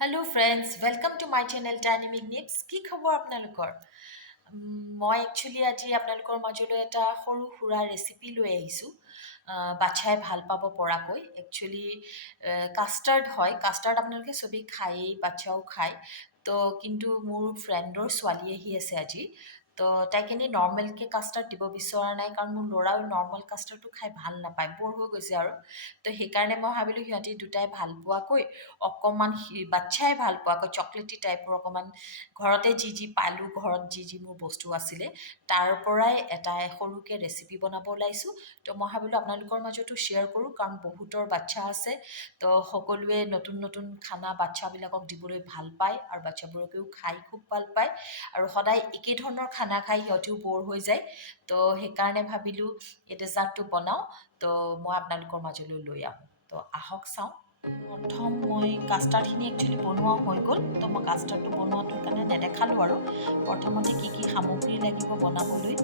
hello' friends welcome to my channel dynamic নিপছ কি খবৰ আপোনালোকৰ মই একচুৱেলি আজি আপোনালোকৰ মাজলৈ এটা সৰু সুৰা ৰেচিপি লৈ আহিছোঁ বাচ্ছাই ভাল পাব পৰাকৈ একচুৱেলি কাষ্টাৰ্ড হয় কাষ্টাৰ্ড আপোনালোকে চবেই খায়েই বাচ্ছাও খায় তো কিন্তু মোৰ ফ্ৰেণ্ডৰ ছোৱালী আহি আছে আজি তো তাইক এনেই নৰ্মেলকৈ কাষ্টাৰ্ড দিব বিচৰা নাই কাৰণ মোৰ ল'ৰাও নৰ্মেল কাষ্টাৰ্ডটো খাই ভাল নাপায় ব'ৰ হৈ গৈছে আৰু তো সেইকাৰণে মই ভাবিলোঁ সিহঁতি দুটাই ভাল পোৱাকৈ অকণমান বাচ্ছাই ভাল পোৱাকৈ চকলেটি টাইপৰ অকণমান ঘৰতে যি যি পালোঁ ঘৰত যি যি মোৰ বস্তু আছিলে তাৰ পৰাই এটা সৰুকৈ ৰেচিপি বনাব ওলাইছোঁ তো মই ভাবিলোঁ আপোনালোকৰ মাজতো শ্বেয়াৰ কৰোঁ কাৰণ বহুতৰ বাচ্ছা আছে তো সকলোৱে নতুন নতুন খানা বাচ্ছাবিলাকক দিবলৈ ভাল পায় আৰু বাচ্ছাবোৰকেও খাই খুব ভাল পায় আৰু সদায় একে ধৰণৰ খানা খাই সিহঁতেও ব'ৰ হৈ যায় তো সেইকাৰণে ভাবিলোঁ এই ডেজাৰ্টটো বনাওঁ তো মই আপোনালোকৰ মাজলৈ লৈ আহোঁ তো আহক চাওঁ প্ৰথম মই কাষ্টাৰ্ডখিনি একচুৱেলি বনোৱা হৈ গ'ল তো মই কাষ্টাৰ্ডটো বনোৱাটো কাৰণে নেদেখালোঁ আৰু প্ৰথমতে কি কি সামগ্ৰী লাগিব বনাবলৈ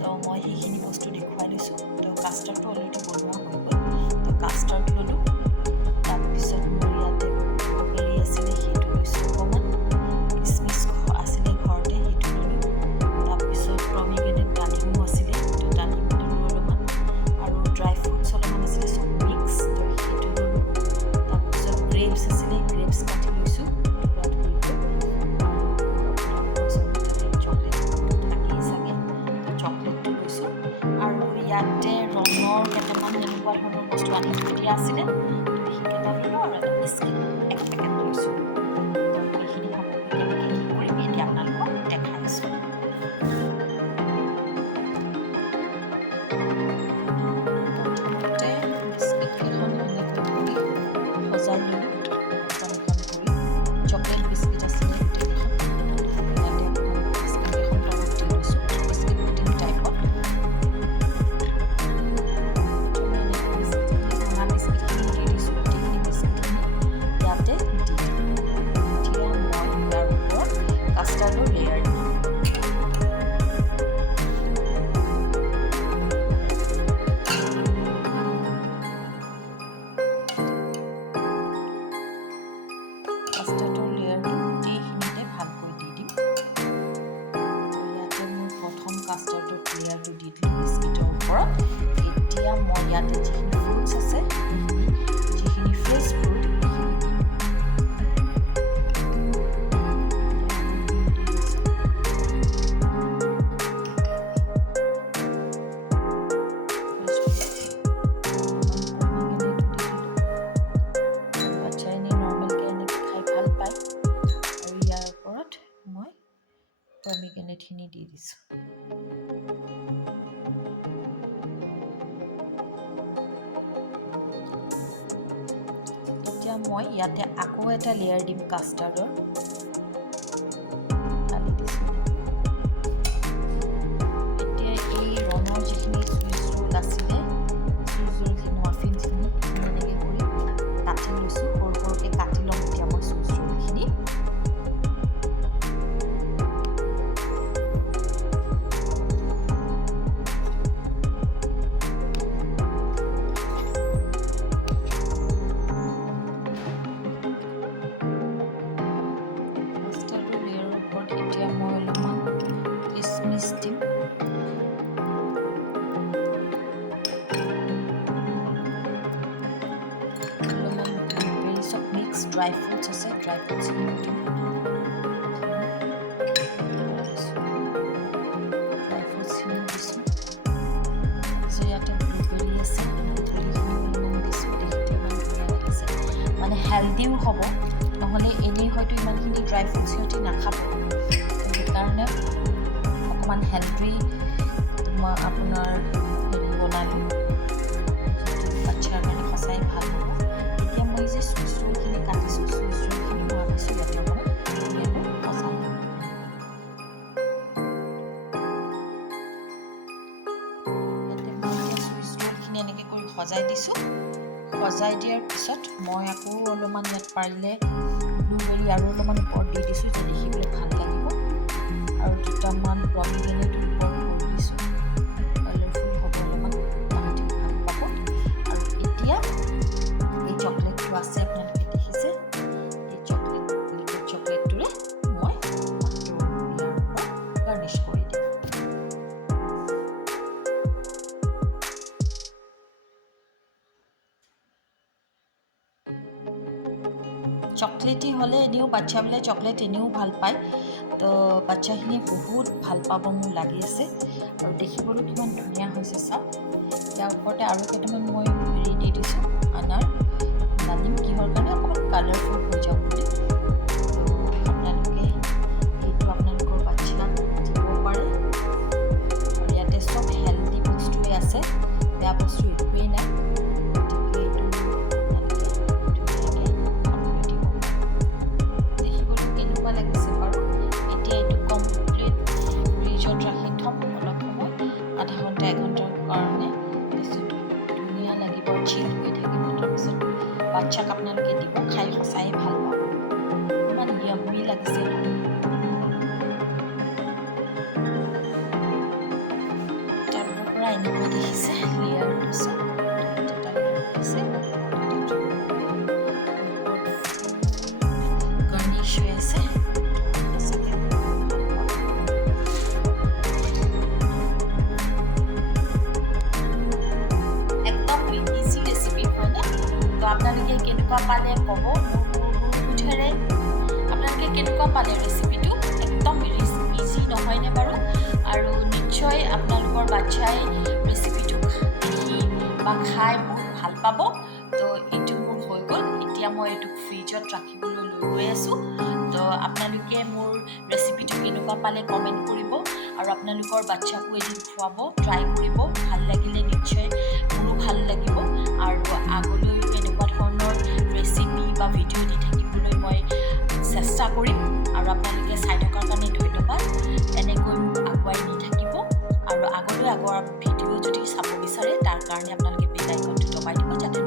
তো মই সেইখিনি বস্তু দেখুৱাই লৈছোঁ তো কাষ্টাৰ্ডটো অলৰেডি বনোৱা হৈ গ'ল তো কাষ্টাৰ্ড ল'লোঁ তাৰপিছত মোৰ ইয়াতে ব্লুবেৰী আছিলে সেইটো লৈছোঁ অকণমান কিচমিচ আছিলে ঘৰতে সেইটো ল'লোঁ তাৰপিছত প্ৰমিগ্ৰেনেট ডালিমো আছিলে তো ডালিমটো ল'লোঁ অলপমান আৰু ড্ৰাই ফ্ৰুটছ অলপমান আছিলে চব মিক্স তো সেইটো ল'লোঁ তাৰপিছত গ্ৰেপছ আছিলে গ্ৰেপছ কাটি লৈছোঁ চকলেট থাকেই চাগে তো চকলেটটো লৈছোঁ আৰু ইয়াতে ৰঙৰ কেইটামান এনেকুৱা ধৰণৰ বস্তু আনি থৈ দিয়া আছিলে তো সেইকেইটা ল'লোঁ আৰু এটা বিস্কিট এক পেকেট লৈছোঁ তো এইখিনি সামগ্ৰী কেনেকৈ কি কৰিম এতিয়া আপোনালোকক দেখাই আছোঁ প্ৰথমতে বিস্কিটকেইখন এনেকৈ কৰি সজাই ল'লোঁ এখন এখন কৰি চকলেট বিস্কিট আছিলে গোটেইকেইখন ইয়াতে বিস্কিট এখন তলত দি লৈছোঁ বিস্কিট পুডিং টাইপত প্ৰথমে এনেকৈ বিস্কিটখিনি ভাঙা বিস্কিটখিনি দি দিছোঁ গোটেইখিনি বিস্কিটখিনি ইয়াতে দি দিলোঁ এতিয়া মই ইয়াৰ ওপৰত কাষ্টাৰ্ডৰ লেয়াৰ দিম কাষ্টাৰ্ডৰ লেয়াৰটো গোটেইখিনিতে ভালকৈ দি দিম তো ইয়াতে মোৰ প্ৰথম কাষ্টাৰ্ডৰ লেয়াৰটো দি দিলোঁ বিস্কিটৰ ওপৰত এতিয়া মই ইয়াতে যিখিনি ফ্ৰুটছ আছে সেইখিনি যিখিনি ফ্ৰেছ ফ্ৰুট সেইখিনি দিম বাচ্ছাই এনেই নৰ্মেলকৈ এনেকৈ খাই ভাল পায় আৰু ইয়াৰ ওপৰত মই পমিগ্ৰেনেটখিনি দি দিছোঁ এতিয়া মই ইয়াতে আকৌ এটা লেয়াৰ দিম কাষ্টাৰ্ডৰ ঢালি দিছোঁ এতিয়া এই ৰঙৰ যিখিনি চুইচ ৰোল আছিলে চুইচ ৰোলখিনি মাফিনখিনি এনেকৈ কৰি কাটি লৈছোঁ সৰু সৰুকৈ কাটি ল'ম এতিয়া মই চুইচ ৰোলখিনি কাষ্টাৰ্ডৰ লেয়াৰৰ ওপৰত এতিয়া মই অলপমান কিচমিচ দিম অলপমান ব্লুবেৰী চব মিক্স ড্ৰাই ফ্ৰুটছ আছে ড্ৰাই ফ্ৰুটছখিনি দিম ড্ৰাই ফ্ৰুটছখিনিও দিছোঁ যে ইয়াতে ব্লুবেৰী আছে ব্লুবেৰীখিনিও অলপমান দিছোঁ দেখিতে ইমান ধুনীয়া লাগিছে মানে হেল্ডিও হ'ব নহ'লে এনেই হয়তো ইমানখিনি ড্ৰাই ফ্ৰুটছ সিহঁতি নাখাব তো সেইকাৰণে অকণমান হেল্ডি মই আপোনাৰ হেৰি বনালোঁ যিহেতু বাচ্ছাৰ কাৰণে সঁচাই ভাল হ'ব এতিয়া মই যে চুইচ ৰোলখিনি কাটিছোঁ চুইচ ৰোলখিনি মই ভাবিছোঁ ইয়াতে অকণমান ধুনীয়াকৈ সজাই ল'ম ইয়াতে মই এতিয়া চুইচ ৰোলখিনি এনেকৈ কৰি সজাই দিছোঁ সজাই দিয়াৰ পিছত মই আকৌ অলপমান ইয়াত পাৰিলে ব্লুবেৰী আৰু অলপমান ওপৰত দি দিছোঁ যে দেখিবলৈ ভাল লাগিব আৰু দুটামান প্ৰমিগ্ৰেনেটৰ ওপৰত কৰি দিছোঁ কালাৰফুল হ'ব অলপমান তাহাঁতি ভাল পাব আৰু এতিয়া এই চকলেটটো আছে আপোনালোকে দেখিছে এই চকলেট চকলেটি হ'লে এনেও বাচ্চাবিলাকে চকলেট এনেও ভাল পায় তো বাচ্চাখিনিয়ে বহুত ভাল পাব মোৰ লাগি আছে আৰু দেখিবলৈ কিমান ধুনীয়া হৈছে চাওক ইয়াৰ ওপৰতে আৰু কেইটামান মই হেৰি দি দিছোঁ আনাৰ নানিম কিহৰ কাৰণে অকণমান কালাৰফুল হৈ যাওক বুলি আপোনালোকে এইটো আপোনালোকৰ বাচ্চাক দিব পাৰে আৰু ইয়াতে চব হেল্ডি বস্তুৱে আছে বেয়া বস্তু একোৱেই নাই গতিকে এইটো আপোনালোকে ধুনীয়াকৈ খাবলৈ দিব দেখিবলৈ কেনেকুৱা লাগিছে বাৰু এতিয়া এইটো কমপ্লিট ফ্ৰিজত ৰাখি থ'ম অলপ সময় আধা ঘণ্টা এঘণ্টাৰ কাৰণে বস্তুটো ধুনীয়া লাগিব চিল হৈ থাকিব তাৰপিছত বাচ্চাক আপোনালোকে দিব খাই সঁচাই ভাল পাব ইমান য়াম্মি লাগিছে তলৰ পৰা এনেকুৱা দেখিছে লেয়াৰ আছে এটা লেয়াৰ আছে গাৰ্নিছ হৈ আছে সঁচাকৈ একদম ইজি ৰেচিপি হয়নে তো আপোনালোকে কেনেকুৱা পালে ক'ব মোৰ মুঠেৰে আপোনালোকে কেনেকুৱা পালে ৰেচিপিটো একদম ইজি নহয়নে বাৰু আৰু নিশ্চয় আপোনালোকৰ বাচ্চাই ৰেচিপিটো দেখি বা খাই বহুত ভাল পাব তো এইটো মোৰ হৈ গ'ল এতিয়া মই এইটো ফ্ৰিজত ৰাখিবলৈ লৈ গৈ আছোঁ তো আপোনালোকে মোৰ ৰেচিপিটো কেনেকুৱা পালে কমেণ্ট কৰিব আৰু আপোনালোকৰ বাচ্চাকো এদিন খুৱাব ট্ৰাই কৰিব ভাল লাগিলে নিশ্চয় মোৰো ভাল লাগিব আৰু আগলৈও এনেকুৱা ধৰণৰ ৰেচিপি বা ভিডিঅ' দি থাকিবলৈ মই চেষ্টা কৰিম আৰু আপোনালোকে চাই থকাৰ কাৰণে ধন্যবাদ এনেকৈ মোক আগুৱাই নি থাকিব আৰু আগলৈ আগৰ ভিডিঅ' যদি চাব বিচাৰে তাৰ কাৰণে আপোনালোকে বেল আইকনটো দবাই দিব যাতে